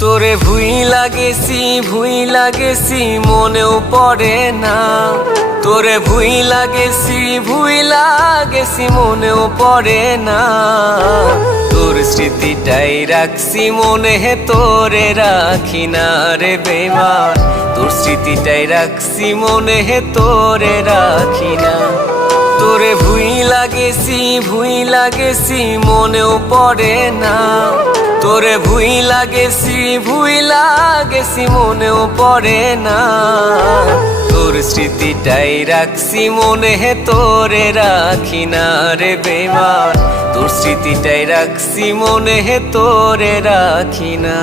তোরে ভুইলা গেছি মনেও পড়ে না। তোরে ভুইলা গেছি মনেও পড়ে না। তোর স্মৃতিটাই রাখছি মনে, তোরে রাখি না রে বেমান। তোর স্মৃতিটাই রাখছি মনে, তোরে রাখি না। তোরে ভুইলা গেছি মনেও পড়ে না। তোরে ভুইলা গেছি মনেও পড়ে না। তোর স্মৃতিটাই রাখছি মনে, তোরে রাখি না রে বেমান। তোর স্মৃতিটাই রাখছি মনে, তোরে রাখি না।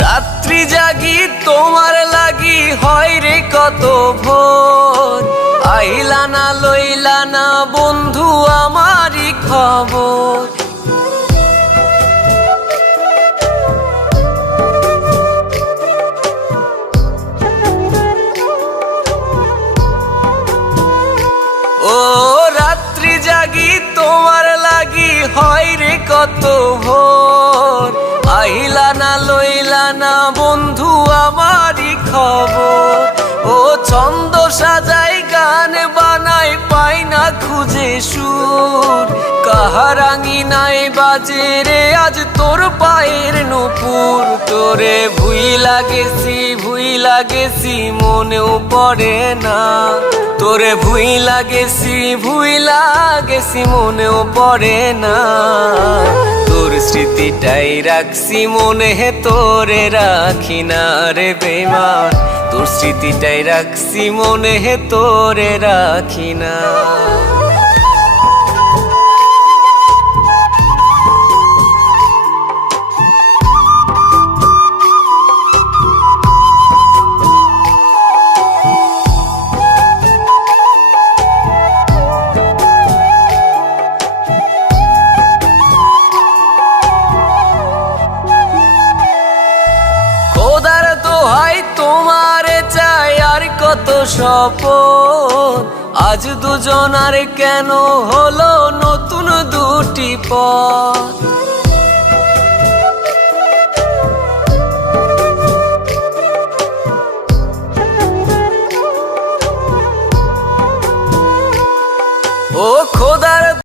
রাত্রি জাগি তোমার লাগি, হয় রে কত ভোর। আইলা না লইলা না বন্ধু আমারই খবর। ও রাত্রি জাগি তোমার লাগি, হয় রে কত ভোর। আইলা না লইলা না বন্ধু আমারই খবর। ও ছন্দ সাজাই গান বানাই, পাই না খুঁজে সুর। কাহারাঙ্গি নাই বাজে রে আজ তোর পায়ের নুপুর। তোরে ভুইলা গেছি মনেও পড়ে না। তোরে ভুইলা গেছি মনেও পড়ে না। তোর স্মৃতিটাই রাখছি মনে, তোরে রাখি না রে বেমান। তোর স্মৃতিটাই রাখছি মনে, তোরে রাখি না। খোদার দোহাই তোমারে চাই আর কত শপথ। আজ দুজনার কেন হলো নতুন দুটি পথ।